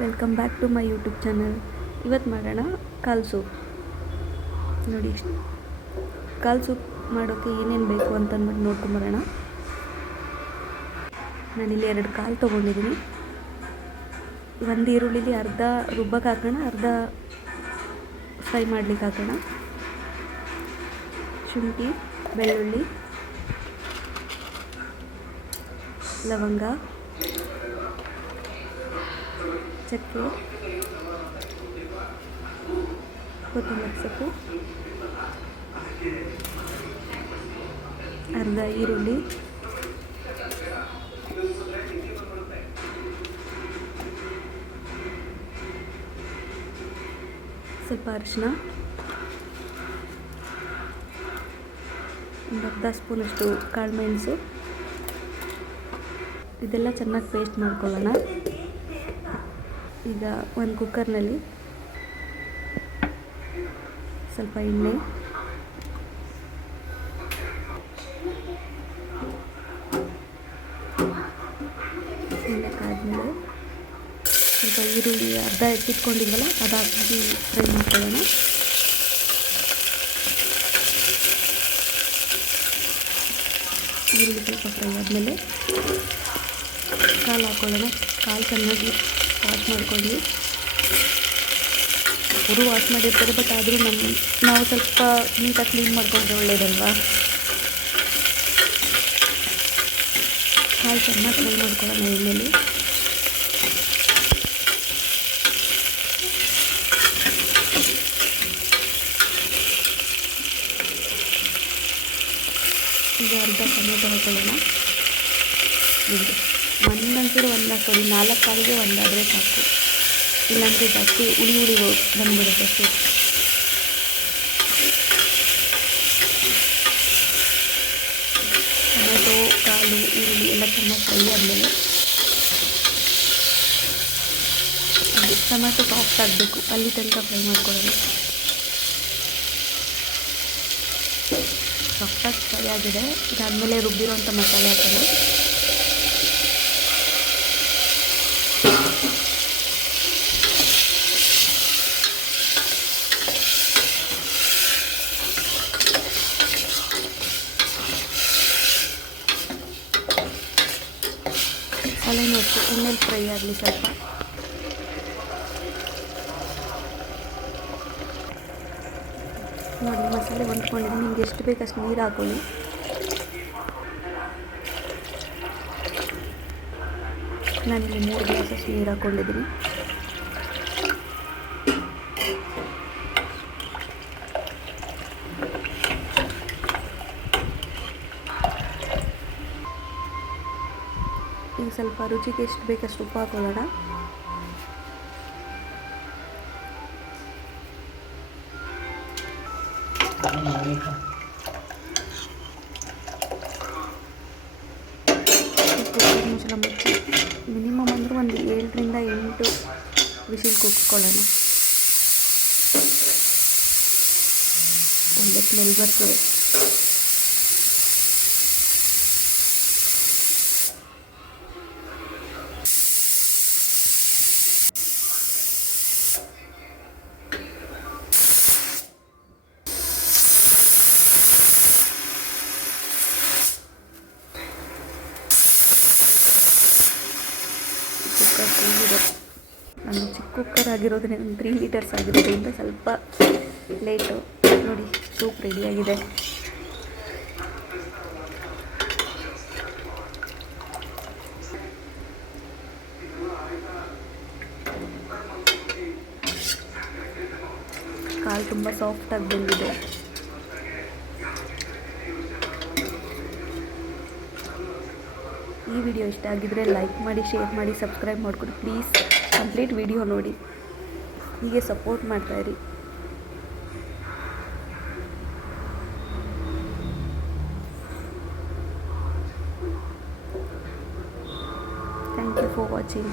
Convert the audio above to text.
Welcome back to my YouTube channel. ಇವತ್ತು ಮಾಡೋಣ ಕಾಲ್ soup. ನೋಡಿ, ಕಾಲ್ ಸೂಪ್ ಮಾಡೋಕ್ಕೆ ಏನೇನು ಬೇಕು ಅಂತಂದ್ಬಿಟ್ಟು ನೋಡ್ಕೊಂಬರೋಣ. ನಾನಿಲ್ಲಿ 2 ಕಾಲು ತೊಗೊಂಡಿದ್ದೀನಿ. ಒಂದು ಈರುಳ್ಳಿಲಿ ಅರ್ಧ ರುಬ್ಬಕ್ಕೆ ಹಾಕೋಣ, ಅರ್ಧ ಫ್ರೈ ಮಾಡ್ಲಿಕ್ಕೆ ಹಾಕೋಣ. ಶುಂಠಿ, ಬೆಳ್ಳುಳ್ಳಿ, ಲವಂಗ, ಚಕ್ಕೆ, ಕೊತ್ತಂಬರಿ ಸೊಪ್ಪು, ಅರ್ಧ ಈರುಳ್ಳಿ, ಸ್ವಲ್ಪ ಅರಿಶಿನ, ಒಂದು ಅರ್ಧ ಸ್ಪೂನಷ್ಟು ಕಾಳು ಮೆಣಸು. ಇದೆಲ್ಲ ಚೆನ್ನಾಗಿ ಪೇಸ್ಟ್ ಮಾಡ್ಕೊಳ್ಳೋಣ. ಈಗ ಒಂದು ಕುಕ್ಕರ್ನಲ್ಲಿ ಸ್ವಲ್ಪ ಎಣ್ಣೆ, ಕಾದ್ಮೇಲೆ ಸ್ವಲ್ಪ ಈರುಳ್ಳಿ ಅರ್ಧ ಎತ್ತಿಟ್ಕೊಂಡಿದ್ವಲ್ಲ ಅದು ಹಾಕಿ ಫ್ರೈ ಮಾಡ್ಕೊಳ್ಳೋಣ. ಈರುಳ್ಳಿ ಸ್ವಲ್ಪ ಫ್ರೈ ಆದಮೇಲೆ ಕಾಲು ಹಾಕ್ಕೊಳ್ಳೋಣ. ಕಾಲು ಚೆನ್ನಾಗಿ ವಾಶ್ ಮಾಡ್ಕೊಂಡು, ಅವರು ವಾಶ್ ಮಾಡಿರ್ತಾರೆ, ಬಟ್ ಆದರೂ ನಾವು ಸ್ವಲ್ಪ ನೀಟಾಗಿ ಕ್ಲೀನ್ ಮಾಡ್ಕೊಂಡ್ರೆ ಒಳ್ಳೇದಲ್ವಾ. ಕಾಲು ಚೆನ್ನಾಗಿ ಫ್ರೈ ಮಾಡ್ಕೊಳ್ಳೋಣ ಎಣ್ಣೆಲಿ. ಈಗ ಅರ್ಧ ಟೊಮೆಟೊ ಹಾಕೊಳ್ಳೋಣ. ಒಂದಂತೂ ಒಂದು ಹಾಕೊಳ್ಳಿ, 4 ಕಾಲಿಗೆ ಒಂದಾದರೆ ಸಾಕು, ಇಲ್ಲಾಂದರೆ ಜಾಸ್ತಿ ಹುಳಿ ಬಂದ್ಬಿಡುತ್ತೆ ಸೂಪ್. ಟೊಮೆಟೊ, ಕಾಲು, ಈರುಳ್ಳಿ ಎಲ್ಲ ಚೆನ್ನಾಗಿ ಫ್ರೈ ಆದಮೇಲೆ ಅದು ಟೊಮೆಟೊ ಸಾಫ್ಟ್ ಆಗಬೇಕು, ಅಲ್ಲಿ ತನಕ ಫ್ರೈ ಮಾಡ್ಕೊಳ್ಳೋಣ. ಸಾಫ್ಟಾಗಿ ಫ್ರೈ ಆಗಿದೆ. ಇದಾದಮೇಲೆ ರುಬ್ಬಿರೋಂಥ ಮಸಾಲೆ ಹಾಕೋಣ. ಮಸಾಲೆನೂ ಅಷ್ಟೇ ಎಣ್ಣೆಲಿ ಫ್ರೈ ಆಗಲಿ ಸ್ವಲ್ಪ. ನೋಡಿ, ಮಸಾಲೆ ಹೊಂದ್ಕೊಂಡಿದ್ದೀನಿ. ನಿಮ್ಗೆ ಎಷ್ಟು ಬೇಕಷ್ಟು ನೀರು ಹಾಕೊಳ್ಳಿ. ನಾನಿಲ್ಲಿ 3 ಗ್ಲಾಸಷ್ಟು ನೀರು ಹಾಕ್ಕೊಂಡಿದ್ದೀನಿ. ಈಗ ಸ್ವಲ್ಪ ರುಚಿಗೆ ಎಷ್ಟು ಬೇಕಷ್ಟು ಉಪ್ಪು ಹಾಕೊಳ್ಳೋಣ. ಮುಚ್ಚಳ ಮುಚ್ಚಿ ಮಿನಿಮಮ್ ಅಂದರೆ ಒಂದು 7ರಿಂದ 8 ವಿಸಿಲ್ ಕೂಗಿಸ್ಕೊಳ್ಳೋಣ. ಒಳ್ಳೆ ಸ್ಮೆಲ್ ಬರ್ತದೆ. ನಾನು ಚಿಕ್ಕ ಕುಕ್ಕರ್ ಆಗಿರೋದ್ರಿಂದ 3 ಲೀಟರ್ಸ್ ಆಗಿರೋದ್ರಿಂದ ಸ್ವಲ್ಪ ಲೇಟು. ನೋಡಿ, ಸೂಪ್ ರೆಡಿಯಾಗಿದೆ. ಕಾಲು ತುಂಬ ಸಾಫ್ಟಾಗಿ ಬಂದಿದೆ. ಈ ವಿಡಿಯೋ ಇಷ್ಟ ಆಗಿದ್ದರೆ ಲೈಕ್ ಮಾಡಿ, ಶೇರ್ ಮಾಡಿ, ಸಬ್ಸ್ಕ್ರೈಬ್ ಮಾಡಿಕೊಡಿ ಪ್ಲೀಸ್. ಕಂಪ್ಲೀಟ್ ವಿಡಿಯೋ ನೋಡಿ, ಹೀಗೆ ಸಪೋರ್ಟ್ ಮಾಡ್ತಾಯಿರಿ. Thank you for watching.